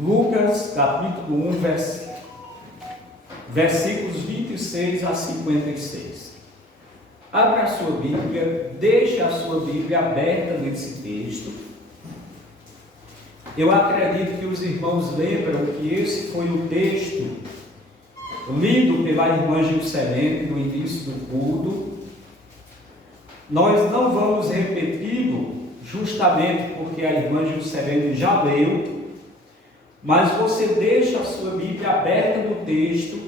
Lucas, capítulo 1, versículos 26 a 56. Abra a sua Bíblia, deixe a sua Bíblia aberta nesse texto. Eu acredito que os irmãos lembram que esse foi o texto lido pela irmã Gilcelene no início do culto. Nós não vamos repeti-lo, justamente porque a irmã Gilcelene já leu, mas você deixa a sua Bíblia aberta no texto,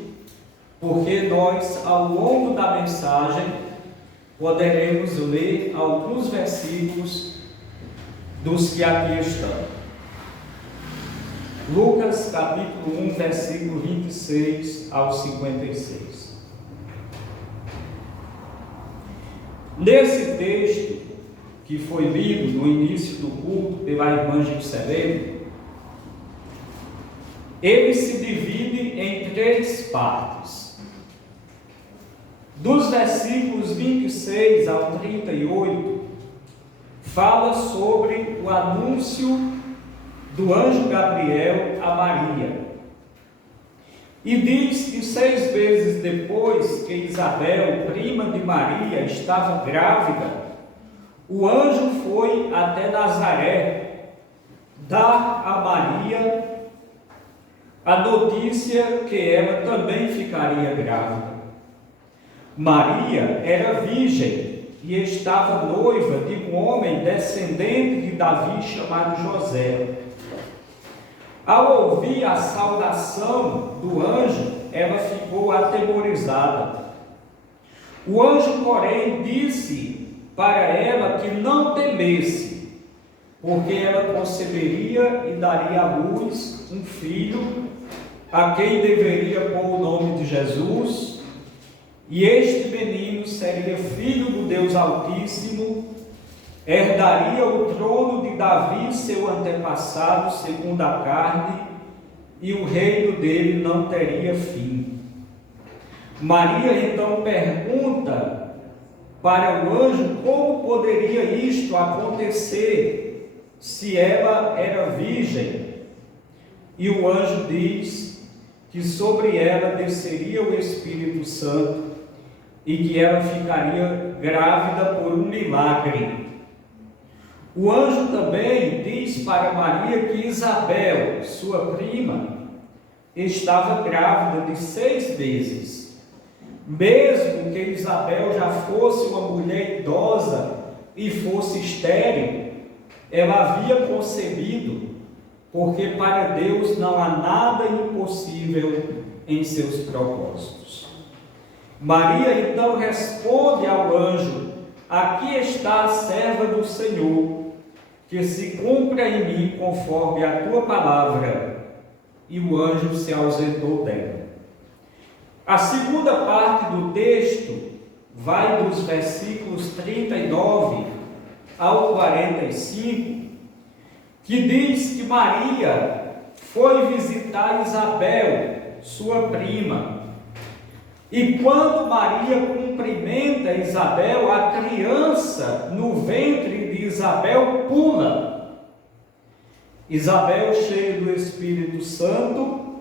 porque nós, ao longo da mensagem, poderemos ler alguns versículos dos que aqui estão. Lucas, capítulo 1, versículo 26 ao 56. Nesse texto, que foi lido no início do culto pela irmã Gilcelene, ele se divide em 3 partes. Dos versículos 26 ao 38, fala sobre o anúncio do anjo Gabriel a Maria. E diz que 6 vezes depois que Isabel, prima de Maria, estava grávida, o anjo foi até Nazaré dar a Maria a notícia que ela também ficaria grávida. Maria era virgem e estava noiva de um homem descendente de Davi chamado José. Ao ouvir a saudação do anjo, ela ficou atemorizada. O anjo, porém, disse para ela que não temesse, porque ela conceberia e daria à luz um filho, a quem deveria pôr o nome de Jesus, e este menino seria filho do Deus Altíssimo, herdaria o trono de Davi, seu antepassado, segundo a carne, e o reino dele não teria fim. Maria então pergunta para o anjo como poderia isto acontecer se ela era virgem. E o anjo diz que sobre ela desceria o Espírito Santo e que ela ficaria grávida por um milagre. O anjo também diz para Maria que Isabel, sua prima, estava grávida de 6 vezes. Mesmo que Isabel já fosse uma mulher idosa e fosse estéril, ela havia concebido, porque para Deus não há nada impossível em seus propósitos. Maria então responde ao anjo: aqui está a serva do Senhor, que se cumpra em mim conforme a tua palavra. E o anjo se ausentou dela. A segunda parte do texto vai dos versículos 39 ao 45, que diz que Maria foi visitar Isabel, sua prima. E quando Maria cumprimenta Isabel, a criança no ventre de Isabel pula. Isabel, cheia do Espírito Santo,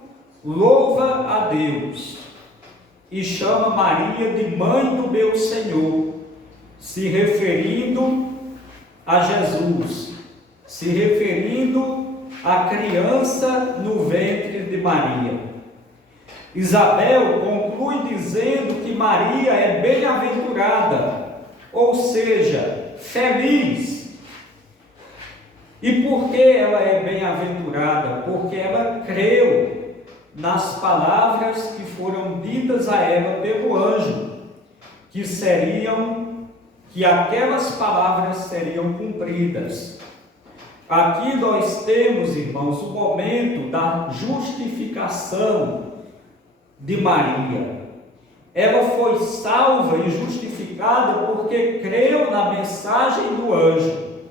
louva a Deus e chama Maria de mãe do meu Senhor, se referindo a Jesus, se referindo à criança no ventre de Maria. Isabel conclui dizendo que Maria é bem-aventurada, ou seja, feliz. E por que ela é bem-aventurada? Porque ela creu nas palavras que foram ditas a ela pelo anjo, que aquelas palavras seriam cumpridas. Aqui nós temos, irmãos, o momento da justificação de Maria. Ela foi salva e justificada porque creu na mensagem do anjo,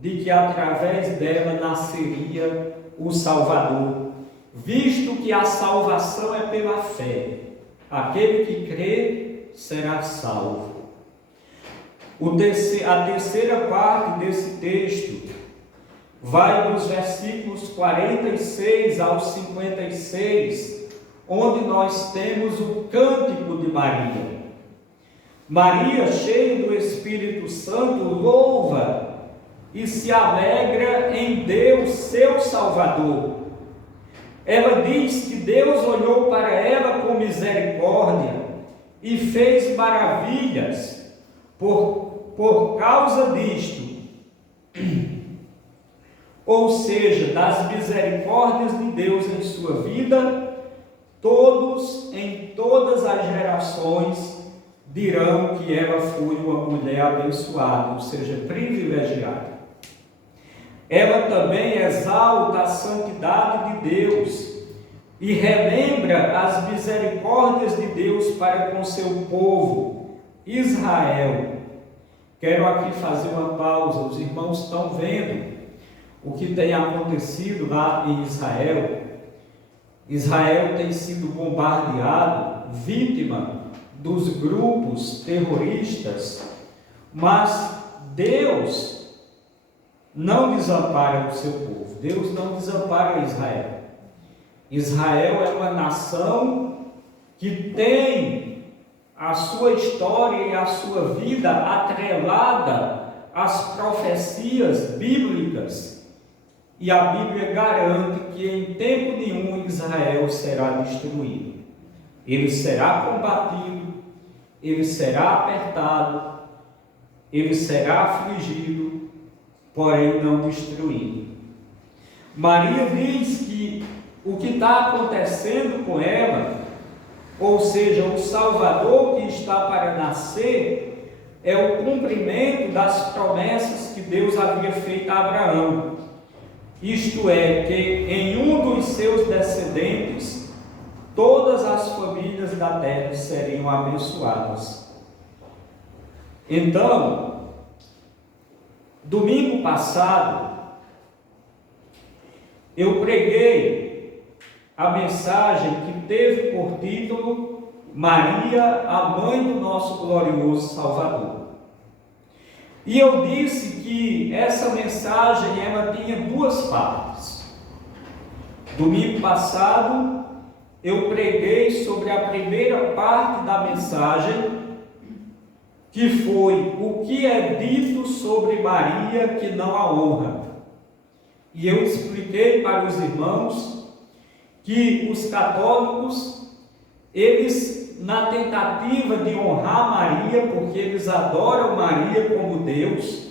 de que através dela nasceria o Salvador, visto que a salvação é pela fé. Aquele que crê será salvo. A terceira parte desse texto vai dos versículos 46 ao 56, onde nós temos o cântico de Maria. Maria, cheia do Espírito Santo, louva e se alegra em Deus, seu Salvador. Ela diz que Deus olhou para ela com misericórdia e fez maravilhas por causa disto. Ou seja, das misericórdias de Deus em sua vida, todos, em todas as gerações, dirão que ela foi uma mulher abençoada, ou seja, privilegiada. Ela também exalta a santidade de Deus e relembra as misericórdias de Deus para com seu povo, Israel. Quero aqui fazer uma pausa. Os irmãos estão vendo o que tem acontecido lá em Israel. Israel tem sido bombardeado, vítima dos grupos terroristas, mas Deus não desampara o seu povo. Deus não desampara Israel. Israel é uma nação que tem a sua história e a sua vida atrelada às profecias bíblicas, e a Bíblia garante que em tempo nenhum Israel será destruído. Ele será combatido, ele será apertado, ele será afligido, porém não destruído. Maria diz que o que está acontecendo com ela, ou seja, o Salvador que está para nascer, é o cumprimento das promessas que Deus havia feito a Abraão. Isto é, que em um dos seus descendentes, todas as famílias da terra seriam abençoadas. Então, domingo passado, eu preguei a mensagem que teve por título Maria, a mãe do nosso glorioso Salvador. E eu disse que essa mensagem ela tinha duas partes. Domingo passado, eu preguei sobre a primeira parte da mensagem, que foi o que é dito sobre Maria que não a honra. E eu expliquei para os irmãos que os católicos, eles, na tentativa de honrar Maria, porque eles adoram Maria como Deus,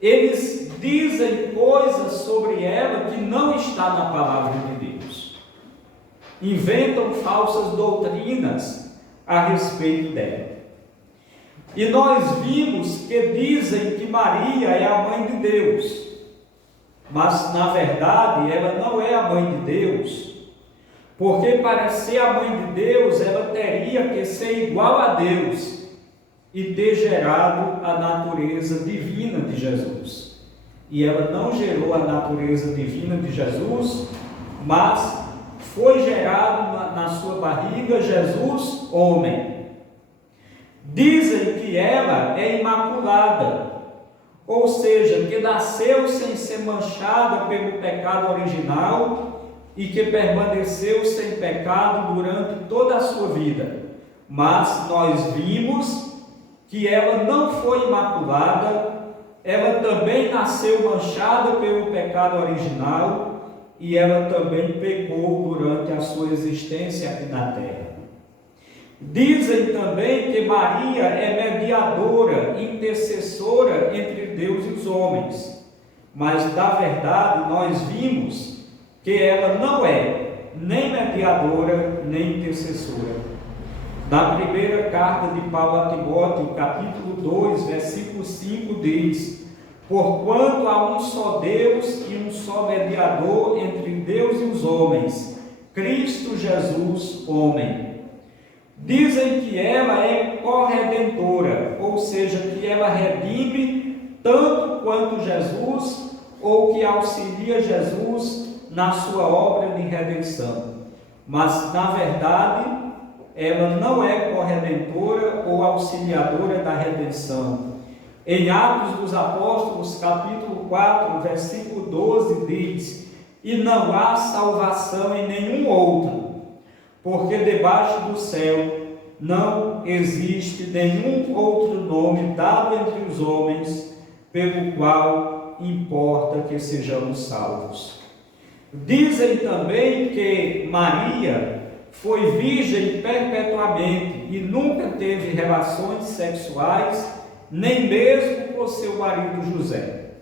eles dizem coisas sobre ela que não está na palavra de Deus. Inventam falsas doutrinas a respeito dela. E nós vimos que dizem que Maria é a mãe de Deus, mas na verdade ela não é a mãe de Deus, porque para ser a mãe de Deus ela teria que ser igual a Deus e ter gerado a natureza divina de Jesus. E ela não gerou a natureza divina de Jesus, mas foi gerado na sua barriga Jesus homem. Dizem que ela é imaculada, ou seja, que nasceu sem ser manchada pelo pecado original e que permaneceu sem pecado durante toda a sua vida. Mas nós vimos que ela não foi imaculada, ela também nasceu manchada pelo pecado original e ela também pecou durante a sua existência aqui na terra. Dizem também que Maria é mediadora, intercessora entre Deus e os homens, mas na verdade nós vimos que ela não é nem mediadora, nem intercessora. Na primeira carta de Paulo a Timóteo, capítulo 2, versículo 5, diz: porquanto há um só Deus e um só mediador entre Deus e os homens, Cristo Jesus, homem. Dizem que ela é corredentora, ou seja, que ela redime tanto quanto Jesus, ou que auxilia Jesus na sua obra de redenção. Mas, na verdade, ela não é corredentora ou auxiliadora da redenção. Em Atos dos Apóstolos, capítulo 4, versículo 12, diz: e não há salvação em nenhum outro, porque debaixo do céu não existe nenhum outro nome dado entre os homens, pelo qual importa que sejamos salvos. Dizem também que Maria foi virgem perpetuamente e nunca teve relações sexuais, nem mesmo com seu marido José.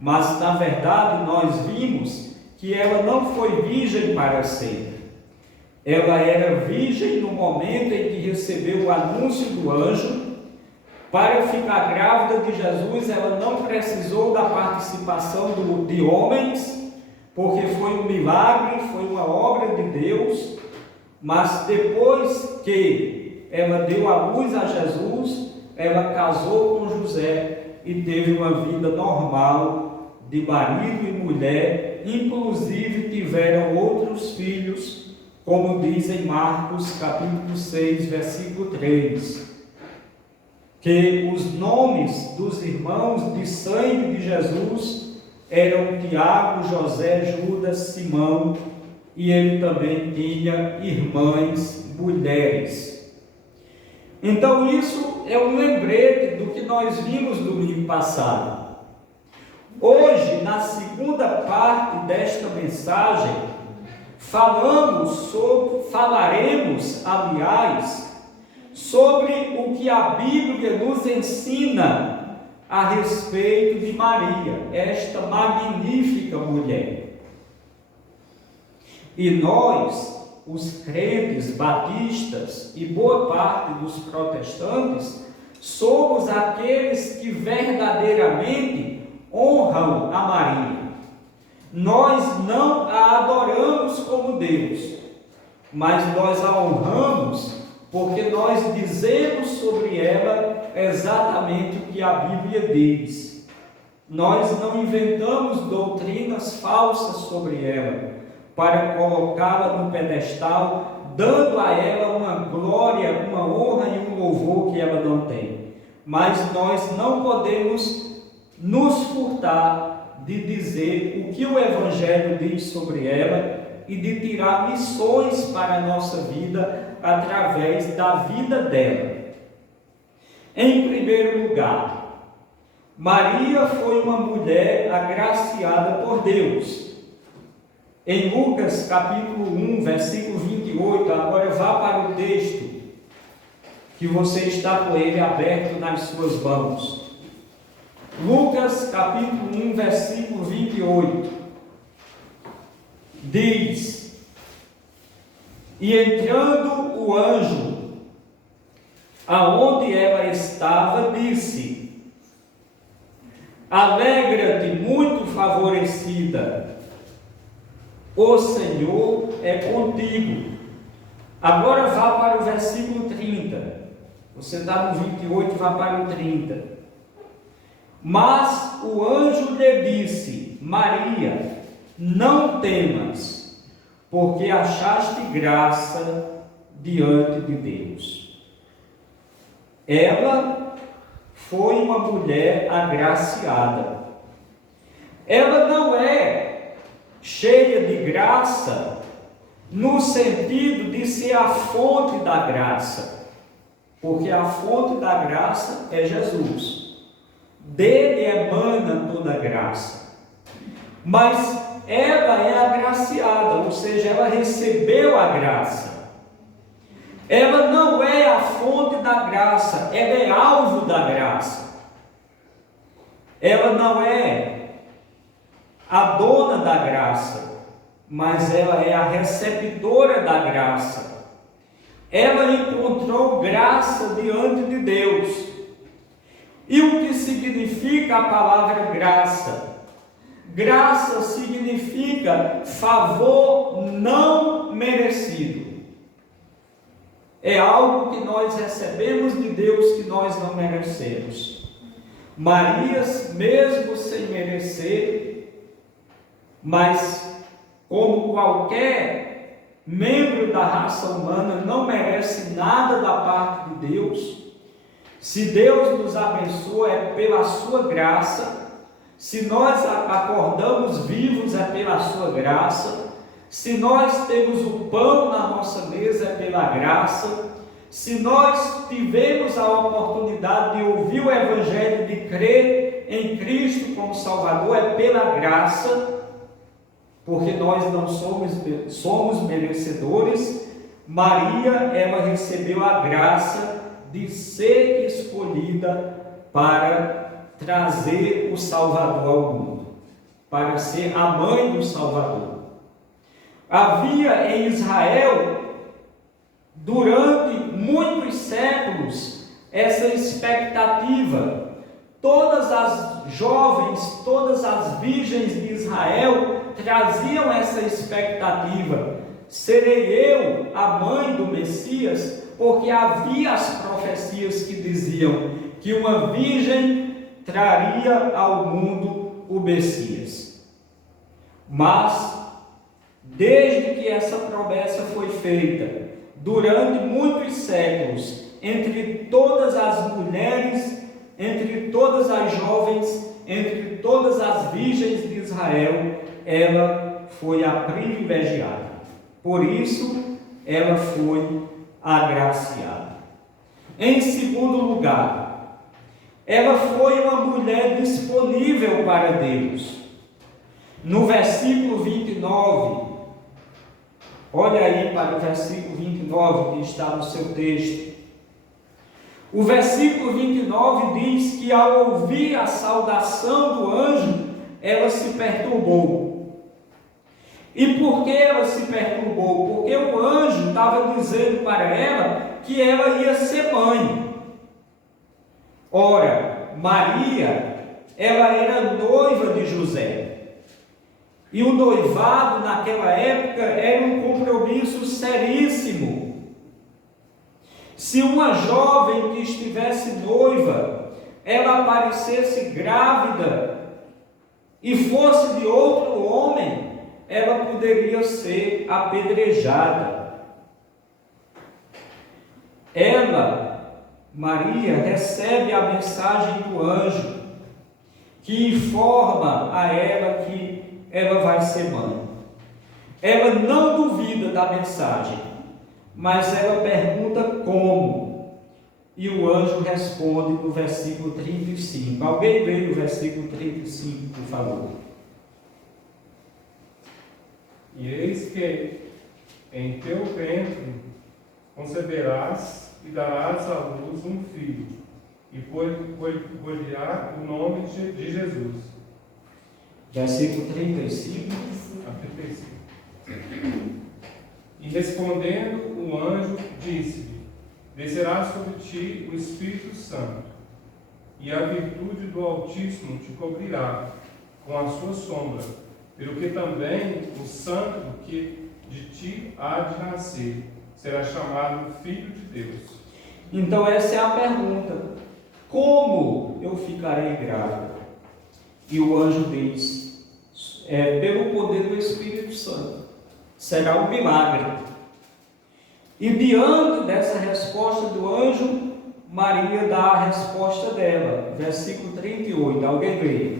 Mas, na verdade, nós vimos que ela não foi virgem para sempre. Ela era virgem no momento em que recebeu o anúncio do anjo. Para ficar grávida de Jesus, ela não precisou da participação de homens, porque foi um milagre, foi uma obra de Deus. Mas depois que ela deu a luz a Jesus, ela casou com José e teve uma vida normal de marido e mulher. Inclusive tiveram outros filhos, como diz em Marcos capítulo 6, versículo 3, que os nomes dos irmãos de sangue de Jesus eram Tiago, José, Judas, Simão, e ele também tinha irmãs mulheres. Então isso é um lembrete do que nós vimos domingo passado. Hoje, na segunda parte desta mensagem, falaremos, aliás, sobre o que a Bíblia nos ensina a respeito de Maria, esta magnífica mulher. E nós, os crentes batistas e boa parte dos protestantes, somos aqueles que verdadeiramente honram a Maria. Nós não a adoramos como Deus, mas nós a honramos porque nós dizemos sobre ela exatamente o que a Bíblia diz. Nós não inventamos doutrinas falsas sobre ela para colocá-la no pedestal, dando a ela uma glória, uma honra e um louvor que ela não tem. Mas nós não podemos nos furtar de dizer o que o Evangelho diz sobre ela e de tirar lições para a nossa vida através da vida dela. Em primeiro lugar, Maria foi uma mulher agraciada por Deus. Em Lucas capítulo 1, versículo 28, agora vá para o texto, que você está com ele aberto nas suas mãos. Lucas capítulo 1, versículo 28, diz: e entrando o anjo, aonde ela estava, disse: alegra-te, muito favorecida, o Senhor é contigo. Agora vá para o versículo 30. Você está no 28, vá para o 30. Mas o anjo lhe disse: Maria, não temas, porque achaste graça diante de Deus. Ela foi uma mulher agraciada. Ela não é cheia de graça no sentido de ser a fonte da graça, porque a fonte da graça é Jesus. Dele emana toda a graça. Mas ela é agraciada, ou seja, ela recebeu a graça. Ela não é a fonte da graça, ela é alvo da graça. Ela não é a dona da graça, mas ela é a receptora da graça. Ela encontrou graça diante de Deus. E o que significa a palavra graça? Graça significa favor não merecido. É algo que nós recebemos de Deus que nós não merecemos. Maria, mesmo sem merecer, mas como qualquer membro da raça humana, não merece nada da parte de Deus, Se Deus nos abençoa, é pela sua graça. Se nós acordamos vivos, é pela sua graça. Se nós temos o pão na nossa mesa, é pela graça. Se nós tivemos a oportunidade de ouvir o Evangelho, de crer em Cristo como Salvador, é pela graça, porque nós não somos merecedores. Maria, ela recebeu a graça de ser escolhida para trazer o Salvador ao mundo, para ser a mãe do Salvador. Havia em Israel, durante muitos séculos, essa expectativa. Todas as jovens, todas as virgens de Israel traziam essa expectativa: serei eu a mãe do Messias? Porque havia as profecias que diziam que uma virgem traria ao mundo o Messias. Mas, desde que essa promessa foi feita, durante muitos séculos, entre todas as mulheres, entre todas as jovens, entre todas as virgens de Israel, ela foi a privilegiada. Por isso, ela foi agraciada. Em segundo lugar, ela foi uma mulher disponível para Deus. No versículo 29, olha aí para o versículo 29 que está no seu texto. O versículo 29 diz que ao ouvir a saudação do anjo, ela se perturbou. E por que ela se perturbou? Porque o anjo estava dizendo para ela que ela ia ser mãe. Ora, Maria, ela era noiva de José. E o noivado naquela época era um compromisso seríssimo. Se uma jovem que estivesse noiva, ela aparecesse grávida e fosse de outro homem, ela poderia ser apedrejada. Ela, Maria, recebe a mensagem do anjo, que informa a ela que ela vai ser mãe. Ela não duvida da mensagem, mas ela pergunta como. E o anjo responde no versículo 35. Alguém lê o versículo 35, por favor. E eis que em teu ventre conceberás e darás à luz um filho, e por-lhe-á o nome de Jesus. Versículo 35. A 35. E respondendo o anjo, disse-lhe: descerá sobre ti o Espírito Santo, e a virtude do Altíssimo te cobrirá com a sua sombra, pelo que também o santo que de ti há de nascer será chamado Filho de Deus. Então essa é a pergunta: como eu ficarei grávida? E o anjo diz: pelo poder do Espírito Santo. Será um milagre. E diante dessa resposta do anjo, Maria dá a resposta dela. Versículo 38. Alguém lê?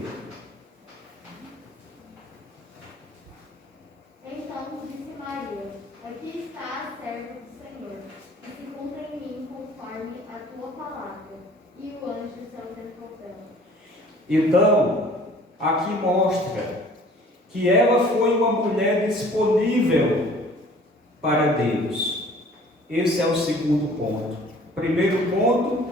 Então disse Maria: aqui está a serva do Senhor, que se cumpra em mim conforme a tua palavra. E o anjo se ausentou dela. Então, aqui mostra que ela foi uma mulher disponível para Deus. Esse é o segundo ponto. Primeiro ponto,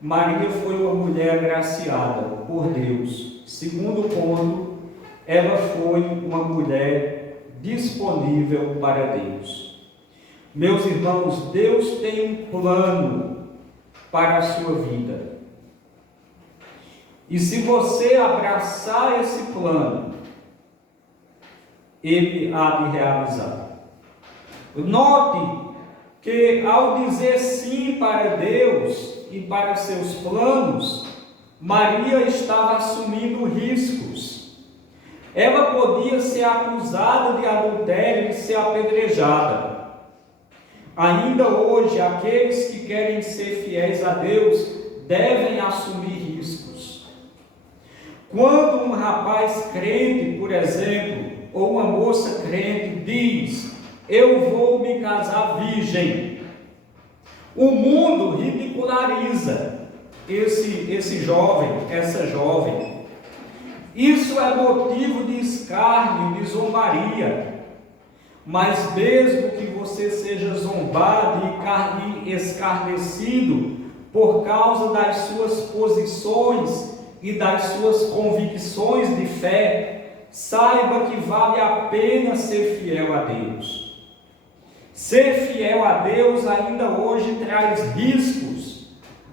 Maria foi uma mulher agraciada por Deus. Segundo ponto, ela foi uma mulher disponível para Deus. Meus irmãos, Deus tem um plano para a sua vida. E se você abraçar esse plano, Ele há de realizar. Note que ao dizer sim para Deus e para seus planos, Maria estava assumindo riscos. Ela podia ser acusada de adultério e ser apedrejada. Ainda hoje, aqueles que querem ser fiéis a Deus devem assumir riscos. Quando um rapaz crente, por exemplo, ou uma moça crente diz: eu vou me casar virgem, o mundo ridiculariza esse jovem, essa jovem. Isso é motivo de escárnio, de zombaria. Mas mesmo que você seja zombado e escarnecido por causa das suas posições e das suas convicções de fé, saiba que vale a pena ser fiel a Deus. Ser fiel a Deus ainda hoje traz riscos,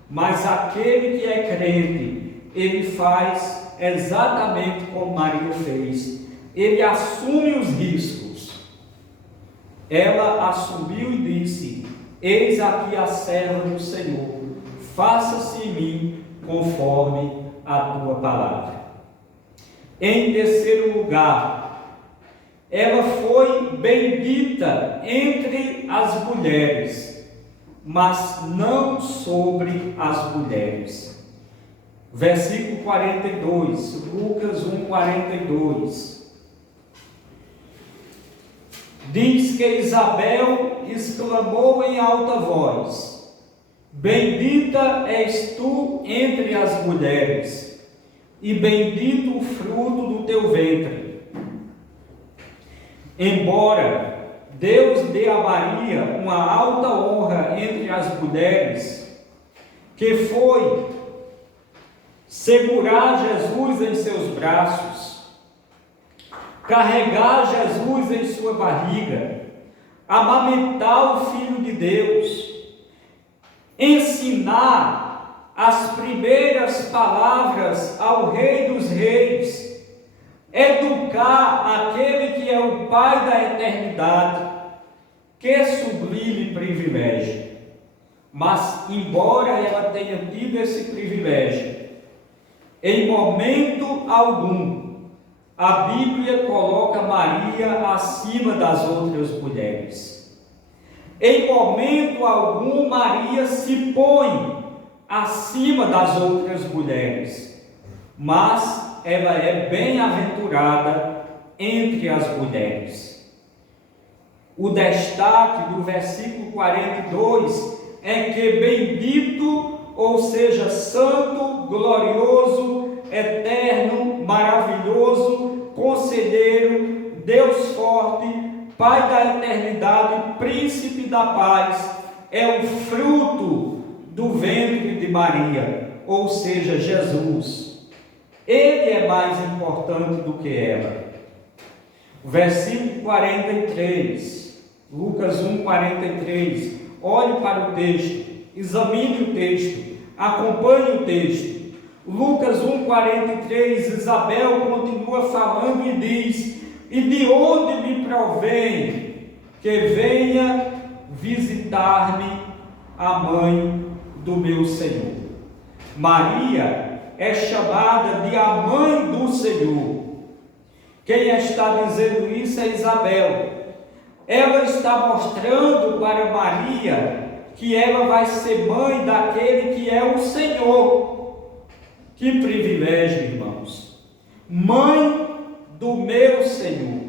mas aquele que é crente, ele faz exatamente como Maria fez. Ele assume os riscos. Ela assumiu e disse: eis aqui a serva do Senhor, faça-se em mim conforme a tua palavra. Em terceiro lugar, ela foi bendita entre as mulheres, mas não sobre as mulheres. Versículo 42, Lucas 1:42. Diz que Isabel exclamou em alta voz: bendita és tu entre as mulheres, e bendito o fruto do teu ventre. Embora Deus dê a Maria uma alta honra entre as mulheres, que foi segurar Jesus em seus braços, carregar Jesus em sua barriga, amamentar o Filho de Deus, ensinar as primeiras palavras ao Rei dos Reis, educar aquele que é o Pai da eternidade. Que sublime privilégio! Mas, embora ela tenha tido esse privilégio, em momento algum a Bíblia coloca Maria acima das outras mulheres. Em momento algum Maria se põe acima das outras mulheres, mas ela é bem-aventurada entre as mulheres. O destaque do versículo 42 é que bendito, ou seja, santo, glorioso, eterno, maravilhoso, conselheiro, Deus forte, Pai da eternidade, príncipe da paz, é o fruto do ventre de Maria, ou seja, Jesus. Ele é mais importante do que ela. Versículo 43, Lucas 1:43. Olhe para o texto, examine o texto, acompanhe o texto. Lucas 1:43, Isabel continua falando e diz: e de onde me provém que venha visitar-me a mãe do meu Senhor? Maria é chamada de a mãe do Senhor. Quem está dizendo isso é Isabel. Ela está mostrando para Maria que ela vai ser mãe daquele que é o Senhor. Que privilégio, irmãos! Mãe do meu Senhor,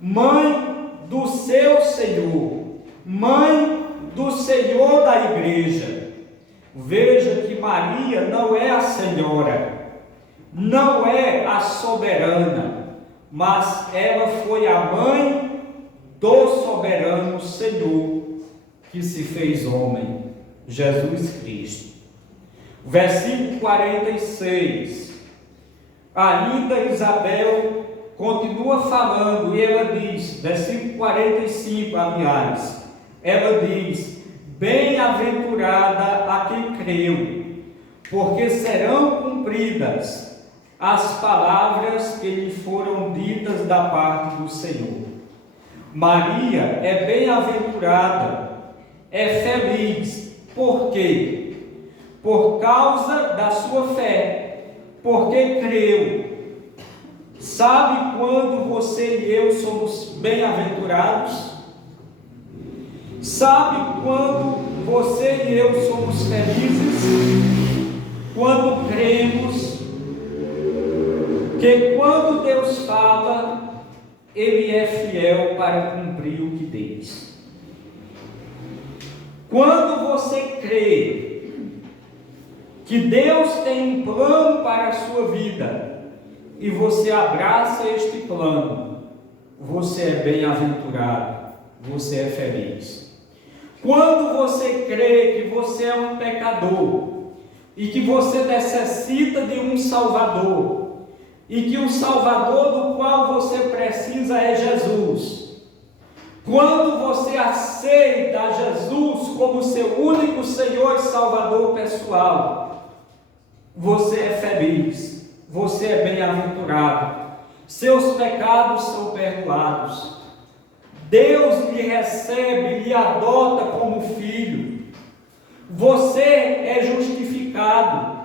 mãe do seu Senhor, mãe do Senhor da igreja. Veja que Maria não é a senhora, não é a soberana, mas ela foi a mãe do soberano Senhor que se fez homem, Jesus Cristo. Versículo 46, ainda Isabel continua falando e ela diz, versículo 45, aliás, ela diz: bem-aventurada a quem creu, porque serão cumpridas as palavras que lhe foram ditas da parte do Senhor. Maria é bem-aventurada, é feliz. Por quê? Por causa da sua fé, porque creu. Sabe quando você e eu somos bem-aventurados? Sabe quando você e eu somos felizes? quando cremos que quando Deus fala, Ele é fiel para cumprir o que diz. Quando você crê que Deus tem um plano para a sua vida e você abraça este plano, você é bem-aventurado, você é feliz. Quando você crê que você é um pecador e que você necessita de um Salvador, e que o Salvador do qual você precisa é Jesus, quando você aceita Jesus como seu único Senhor e Salvador pessoal, você é feliz, você é bem-aventurado, seus pecados são perdoados, Deus lhe recebe, lhe adota como filho, você é justificado,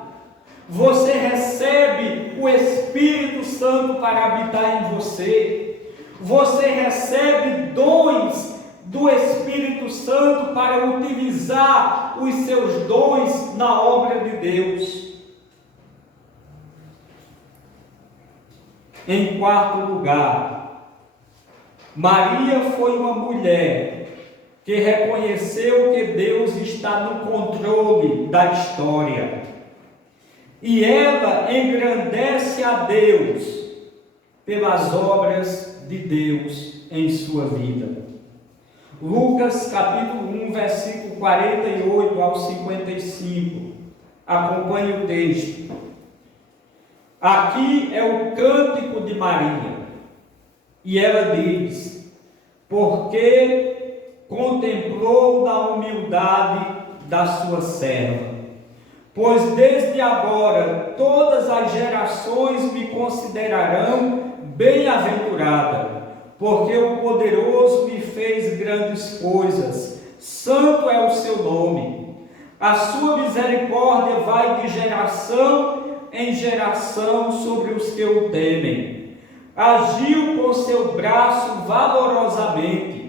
você recebe o Espírito Santo para habitar em você, você recebe dons do Espírito Santo para utilizar os seus dons na obra de Deus. Em quarto lugar, Maria foi uma mulher que reconheceu que Deus está no controle da história. E ela engrandece a Deus pelas obras de Deus em sua vida. Lucas capítulo 1, versículo 48 ao 55. Acompanhe o texto. Aqui é o cântico de Maria. E ela diz: porque contemplou da humildade da sua serva. Pois desde agora todas as gerações me considerarão bem-aventurada, porque o poderoso me fez grandes coisas, santo é o seu nome. A sua misericórdia vai de geração em geração sobre os que o temem. Agiu com seu braço valorosamente,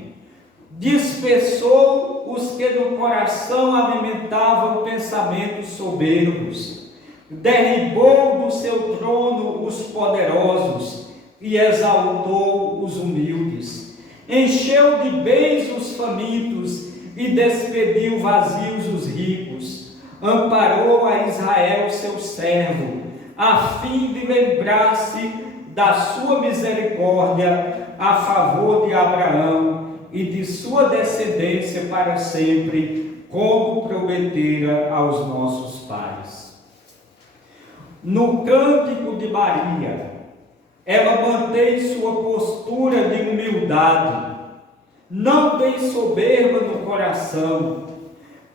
dispersou os que no coração alimentavam pensamentos soberbos, derribou do seu trono os poderosos e exaltou os humildes, encheu de bens os famintos e despediu vazios os ricos, amparou a Israel seu servo, a fim de lembrar-se da sua misericórdia a favor de Abraão e de sua descendência para sempre, como prometera aos nossos pais. No cântico de Maria, ela mantém sua postura de humildade, não tem soberba no coração.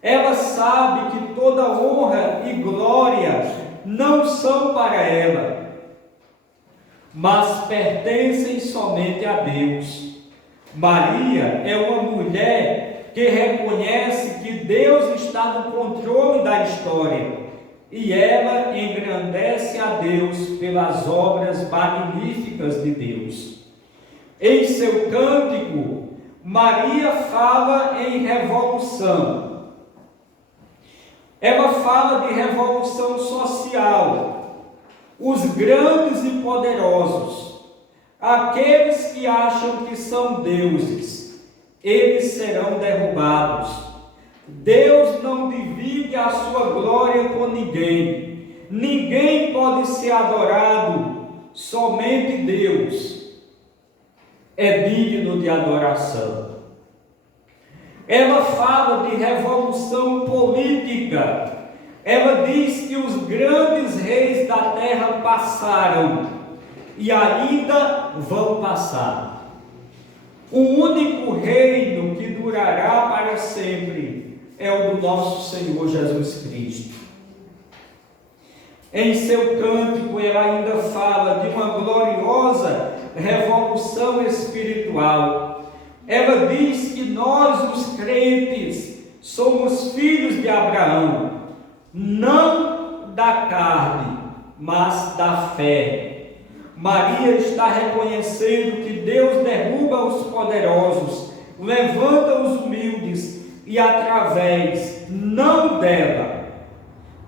Ela sabe que toda honra e glória não são para ela, mas pertencem somente a Deus. Maria é uma mulher que reconhece que Deus está no controle da história e ela engrandece a Deus pelas obras magníficas de Deus. Em seu cântico, Maria fala em revolução. Ela fala de revolução social. Os grandes e poderosos, aqueles que acham que são deuses, eles serão derrubados. Deus não divide a sua glória com ninguém. Ninguém pode ser adorado, somente Deus é digno de adoração. Ela fala de revolução política. Ela diz que os grandes reis da terra passaram e ainda vão passar. O único reino que durará para sempre é o do nosso Senhor Jesus Cristo. Em seu cântico, ela ainda fala de uma gloriosa revolução espiritual. Ela diz que nós, os crentes, somos filhos de Abraão, não da carne, mas da fé. Maria está reconhecendo que Deus derruba os poderosos, levanta os humildes e através, não dela,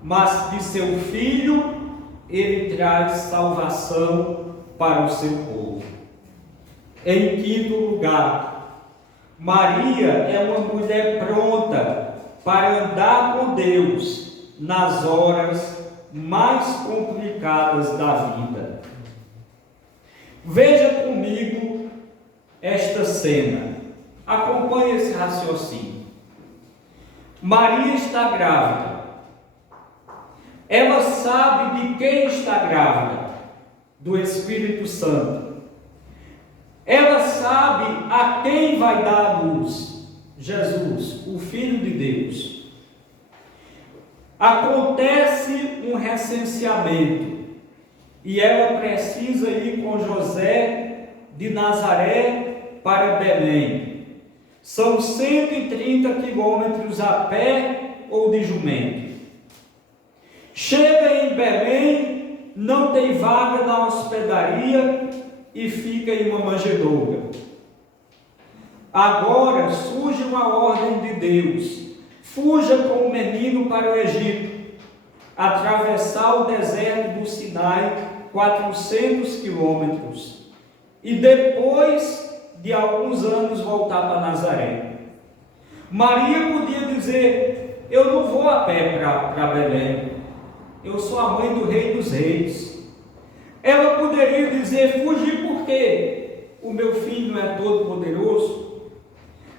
mas de seu Filho ele traz salvação para o seu povo. Em quinto lugar, Maria é uma mulher pronta para andar com Deus nas horas mais complicadas da vida. Veja comigo esta cena. Acompanhe esse raciocínio. Maria está grávida. Ela sabe de quem está grávida? Do Espírito Santo. Ela sabe a quem vai dar a luz? Jesus, o Filho de Deus. Acontece um recenseamento e ela precisa ir com José de Nazaré para Belém. São 130 quilômetros a pé ou de jumento. Chega em Belém, não tem vaga na hospedaria e fica em uma manjedoura. Agora surge uma ordem de Deus: fuja com o menino para o Egito, atravessar o deserto do Sinai, 400 quilômetros, e depois de alguns anos voltar para Nazaré. Maria podia dizer: eu não vou a pé para Belém, eu sou a mãe do Rei dos Reis. Ela poderia dizer: fugir por quê? O meu filho não é todo poderoso.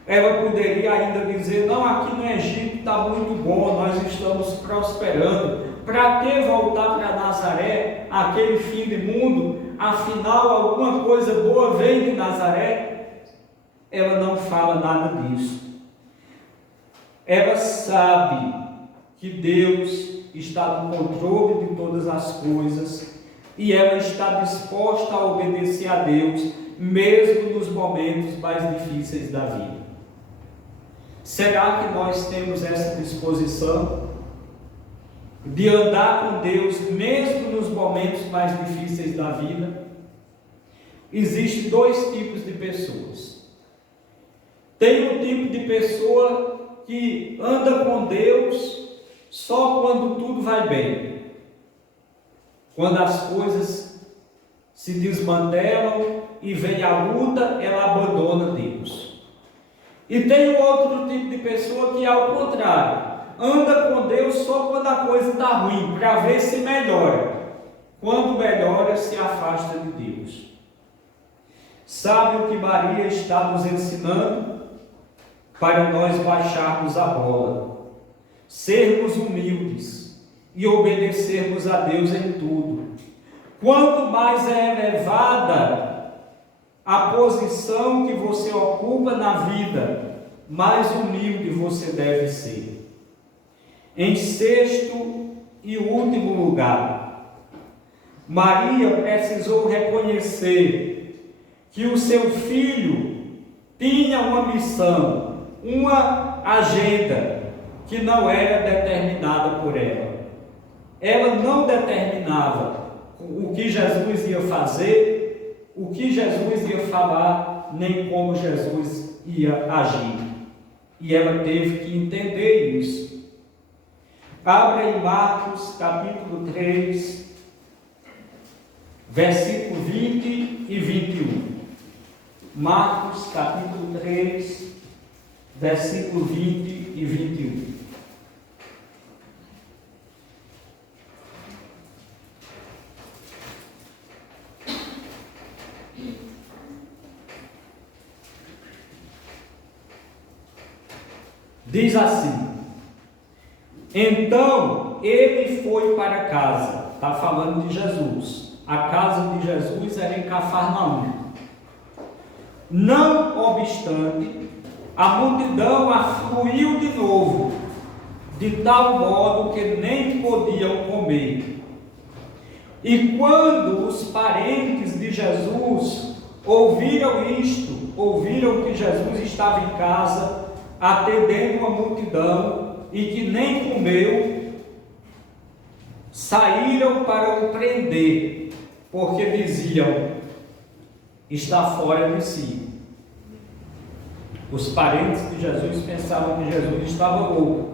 Ela poderia ainda dizer: não, aqui no Egito está muito bom, nós estamos prosperando. Para que voltar para Nazaré, aquele fim de mundo? Afinal, alguma coisa boa vem de Nazaré. Ela não fala nada disso. Ela sabe que Deus está no controle de todas as coisas e ela está disposta a obedecer a Deus, mesmo nos momentos mais difíceis da vida. Será que nós temos essa disposição de andar com Deus mesmo nos momentos mais difíceis da vida? Existem dois tipos de pessoas. Tem um tipo de pessoa que anda com Deus só quando tudo vai bem, quando as coisas se desmantelam e vem a luta, ela abandona Deus. E tem um outro tipo de pessoa que é ao contrário, anda com Deus só quando a coisa está ruim, para ver se melhora. Quando melhora, se afasta de Deus. Sabe o que Maria está nos ensinando? Para nós baixarmos a bola, sermos humildes e obedecermos a Deus em tudo. Quanto mais é elevada a posição que você ocupa na vida, mais humilde você deve ser. Em sexto e último lugar, Maria precisou reconhecer que o seu filho tinha uma missão, uma agenda que não era determinada por ela. Ela não determinava o que Jesus ia fazer, o que Jesus ia falar, nem como Jesus ia agir. E ela teve que entender isso. Abra em Marcos capítulo 3, versículo 20 e 21. Marcos capítulo 3, versículo 20 e 21. Diz assim: então ele foi para casa. Está falando de Jesus. A casa de Jesus era em Cafarnaum. Não obstante, a multidão afluiu de novo, de tal modo que nem podiam comer. E quando os parentes de Jesus ouviram isto, ouviram que Jesus estava em casa, atendendo uma multidão e que nem comeu, saíram para o prender, porque diziam: está fora de si. Os parentes de Jesus pensavam que Jesus estava louco.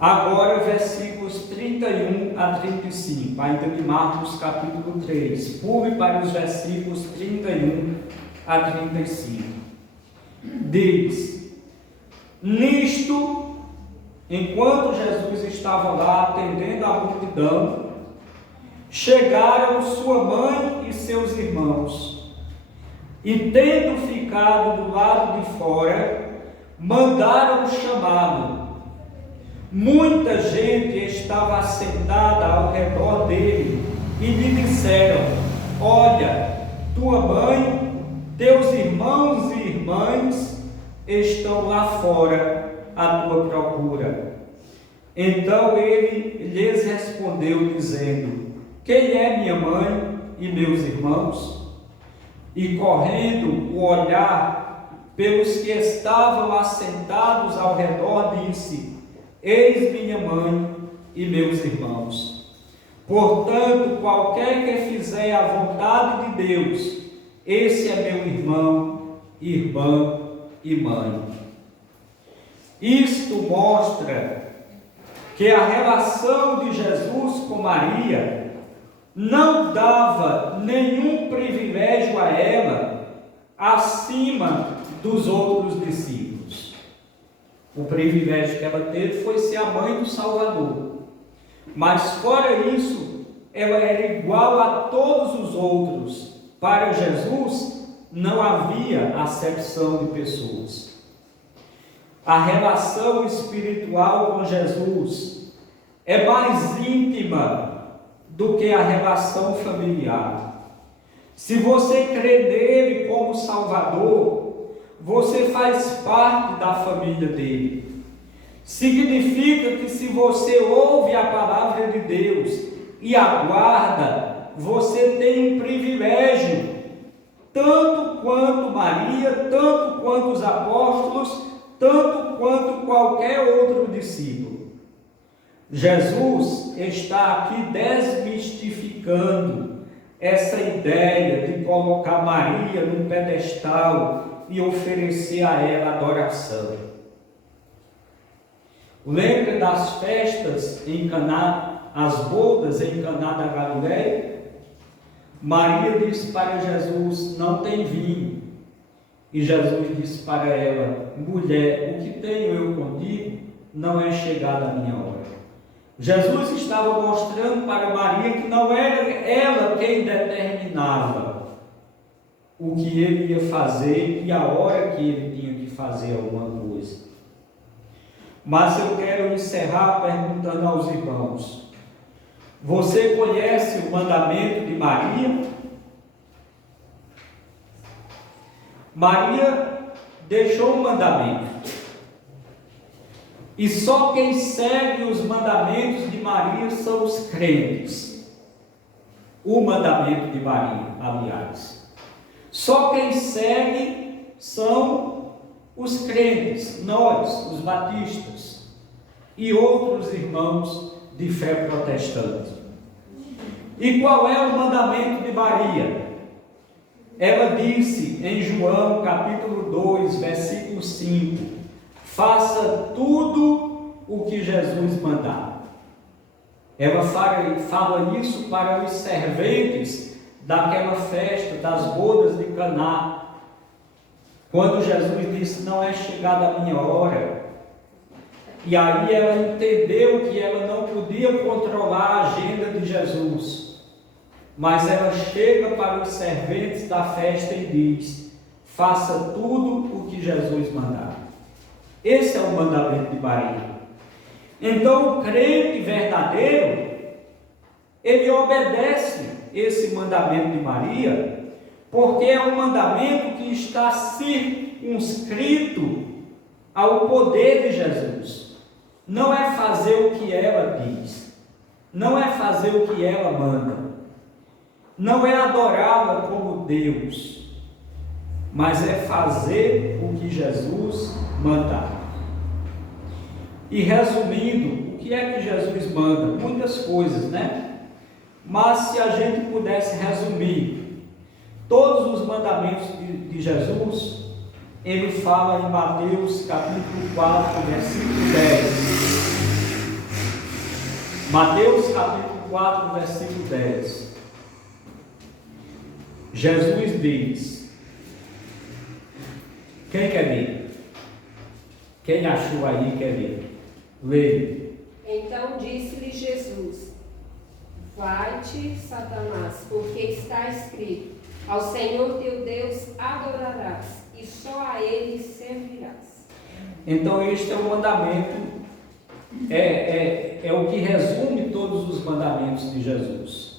Agora, versículos 31 a 35, ainda de Marcos capítulo 3. Pule para os versículos 31 a 35. Diz: nisto, enquanto Jesus estava lá atendendo a multidão, chegaram sua mãe e seus irmãos, e tendo ficado do lado de fora, mandaram chamá-lo. Muita gente estava assentada ao redor dele e lhe disseram: olha, tua mãe, teus irmãos e irmãs estão lá fora à tua procura. Então ele lhes respondeu, dizendo: quem é minha mãe e meus irmãos? E correndo o olhar pelos que estavam assentados ao redor, disse: eis minha mãe e meus irmãos. Portanto, qualquer que fizer a vontade de Deus, esse é meu irmão, irmã e mãe. Isto mostra que a relação de Jesus com Maria não dava nenhum privilégio a ela acima dos outros discípulos. O privilégio que ela teve foi ser a mãe do Salvador. Mas fora isso, ela era igual a todos os outros. Para Jesus, não havia acepção de pessoas. A relação espiritual com Jesus é mais íntima do que a relação familiar. Se você crê nele como Salvador, você faz parte da família dele. Significa que se você ouve a palavra de Deus e aguarda, você tem um privilégio, tanto quanto Maria, tanto quanto os apóstolos, tanto quanto qualquer outro discípulo. Jesus está aqui desmistificando essa ideia de colocar Maria num pedestal e oferecer a ela adoração. Lembra das festas em Caná, as bodas em Caná da Galileia? Maria disse para Jesus: não tem vinho. E Jesus disse para ela: mulher, o que tenho eu contigo não é chegada a minha hora. Jesus estava mostrando para Maria que não era ela quem determinava o que ele ia fazer e a hora que ele tinha que fazer alguma coisa. Mas eu quero encerrar perguntando aos irmãos: você conhece o mandamento de Maria? Maria deixou um mandamento. E só quem segue os mandamentos de Maria são os crentes. O mandamento de Maria, aliás. Só quem segue são os crentes, nós, os batistas, e outros irmãos de fé protestante. E qual é o mandamento de Maria? Ela disse em João capítulo 2, versículo 5: faça tudo o que Jesus mandar. Ela fala isso para os serventes daquela festa das bodas de Caná, quando Jesus disse: não é chegada a minha hora. E aí ela entendeu que ela não podia controlar a agenda de Jesus, mas ela chega para os serventes da festa e diz: faça tudo o que Jesus mandar. Esse é o mandamento de Maria. Então o crente verdadeiro, ele obedece esse mandamento de Maria, porque é um mandamento que está circunscrito ao poder de Jesus. Não é fazer o que ela diz, não é fazer o que ela manda, não é adorá-la como Deus, mas é fazer o que Jesus mandar. E resumindo, o que é que Jesus manda? Muitas coisas, né? Mas se a gente pudesse resumir todos os mandamentos de Jesus, ele fala em Mateus capítulo 4, versículo 10: Mateus capítulo 4, versículo 10. Jesus diz: quem quer ler? Quem achou aí quer ler? Leia. Então disse-lhe Jesus: vai-te, Satanás, porque está escrito: ao Senhor teu Deus adorarás, e só a Ele servirás. Então este é o mandamento, é o que resume todos os mandamentos de Jesus.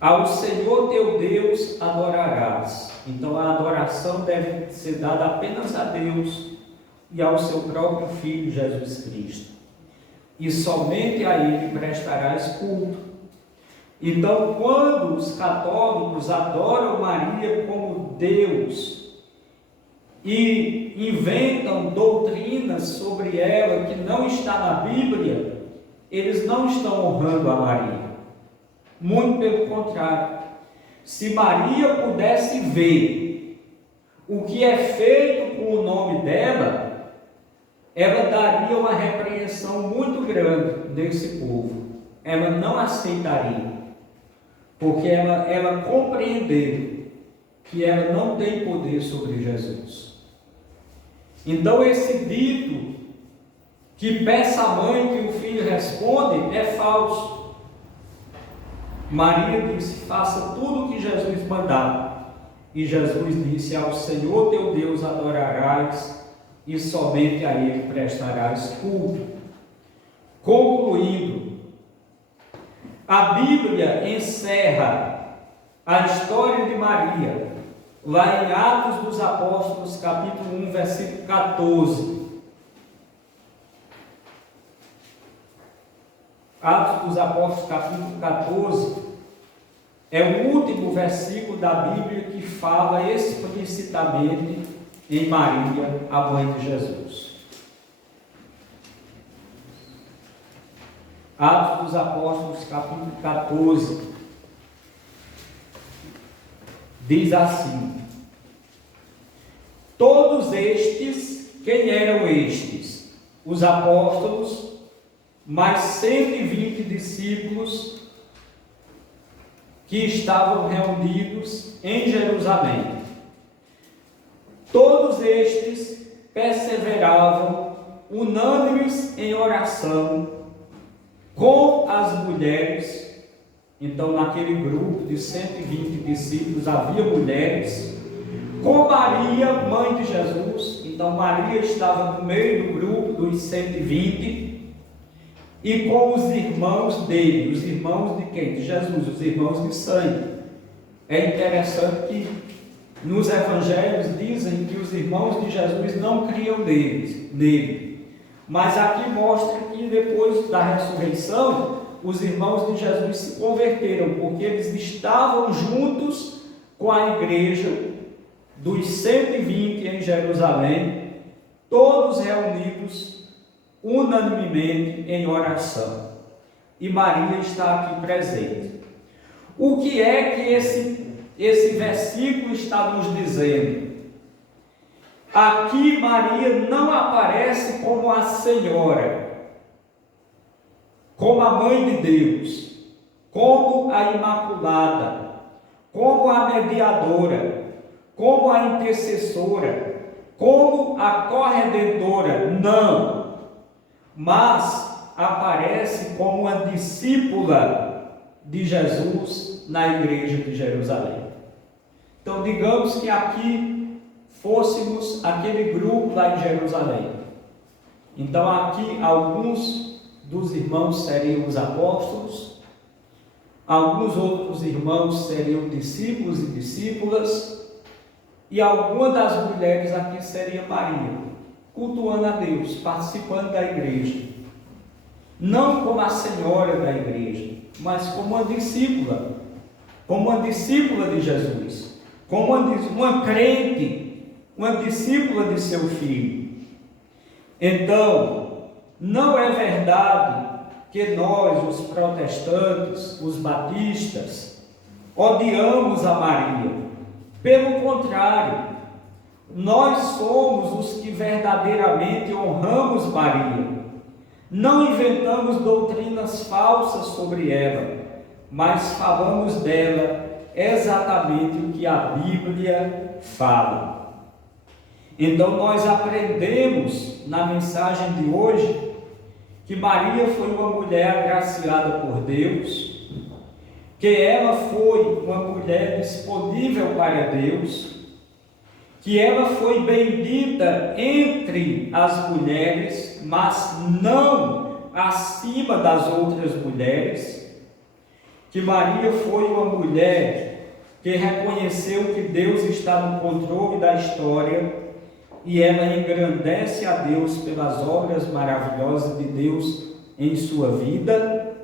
Ao Senhor teu Deus adorarás. Então a adoração deve ser dada apenas a Deus e ao seu próprio Filho Jesus Cristo. E somente a Ele prestarás culto. Então, quando os católicos adoram Maria como Deus e inventam doutrinas sobre ela que não está na Bíblia, eles não estão honrando a Maria. Muito pelo contrário. Se Maria pudesse ver o que é feito com o nome dela, ela daria uma repreensão muito grande desse povo. Ela não aceitaria, porque ela compreendeu que ela não tem poder sobre Jesus. Então esse dito, que peça a mãe que o filho responde, é falso. Maria disse: faça tudo o que Jesus mandar. E Jesus disse: ao Senhor teu Deus adorarás, e somente a Ele prestarás culto. Concluindo, a Bíblia encerra a história de Maria, lá em Atos dos Apóstolos, capítulo 1, versículo 14. Atos dos Apóstolos, capítulo 14, é o último versículo da Bíblia que fala explicitamente em Maria, a mãe de Jesus. Atos dos Apóstolos, capítulo 14, diz assim: todos estes, quem eram estes? Os apóstolos, mais 120 discípulos que estavam reunidos em Jerusalém. Todos estes perseveravam unânimes em oração com as mulheres. Então, naquele grupo de 120 discípulos havia mulheres, com Maria, mãe de Jesus. Então Maria estava no meio do grupo dos 120, e com os irmãos dele. Os irmãos de quem? De Jesus, os irmãos de sangue. É interessante que nos evangelhos dizem que os irmãos de Jesus não criam nele. Mas aqui mostra que depois da ressurreição, os irmãos de Jesus se converteram, porque eles estavam juntos com a igreja dos 120 em Jerusalém, todos reunidos unanimemente em oração. E Maria está aqui presente. O que é que esse versículo está nos dizendo? Aqui Maria não aparece como a Senhora, como a Mãe de Deus, como a Imaculada, como a mediadora, como a intercessora, como a corredentora. Não. Mas aparece como uma discípula de Jesus na igreja de Jerusalém. Então, digamos que aqui fôssemos aquele grupo lá em Jerusalém. Então, aqui alguns dos irmãos seriam os apóstolos, alguns outros irmãos seriam discípulos e discípulas, e alguma das mulheres aqui seria Maria, cultuando a Deus, participando da igreja. Não como a senhora da igreja, mas como uma discípula de Jesus, como uma crente, uma discípula de seu filho. Então, não é verdade que nós, os protestantes, os batistas, odiamos a Maria. Pelo contrário, nós somos os que verdadeiramente honramos Maria. Não inventamos doutrinas falsas sobre ela, mas falamos dela exatamente o que a Bíblia fala. Então nós aprendemos na mensagem de hoje que Maria foi uma mulher agraciada por Deus, que ela foi uma mulher disponível para Deus, que ela foi bendita entre as mulheres, mas não acima das outras mulheres, que Maria foi uma mulher que reconheceu que Deus está no controle da história e ela engrandece a Deus pelas obras maravilhosas de Deus em sua vida,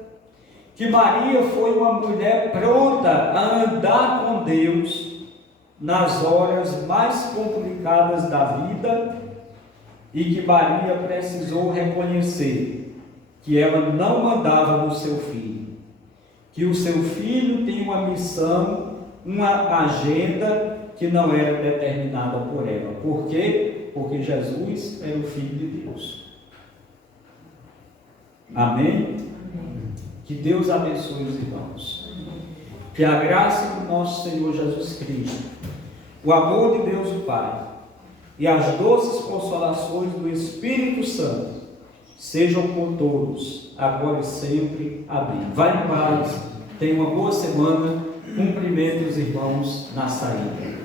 que Maria foi uma mulher pronta a andar com Deus nas horas mais complicadas da vida e que Maria precisou reconhecer que ela não mandava no seu filho, que o seu filho tem uma missão, uma agenda que não era determinada por ela. Por quê? Porque Jesus era o Filho de Deus. Amém? Que Deus abençoe os irmãos. Que a graça do nosso Senhor Jesus Cristo, o amor de Deus o Pai e as doces consolações do Espírito Santo sejam com todos, agora e sempre. Amém. Vai em paz, tenha uma boa semana, cumprimente os irmãos na saída.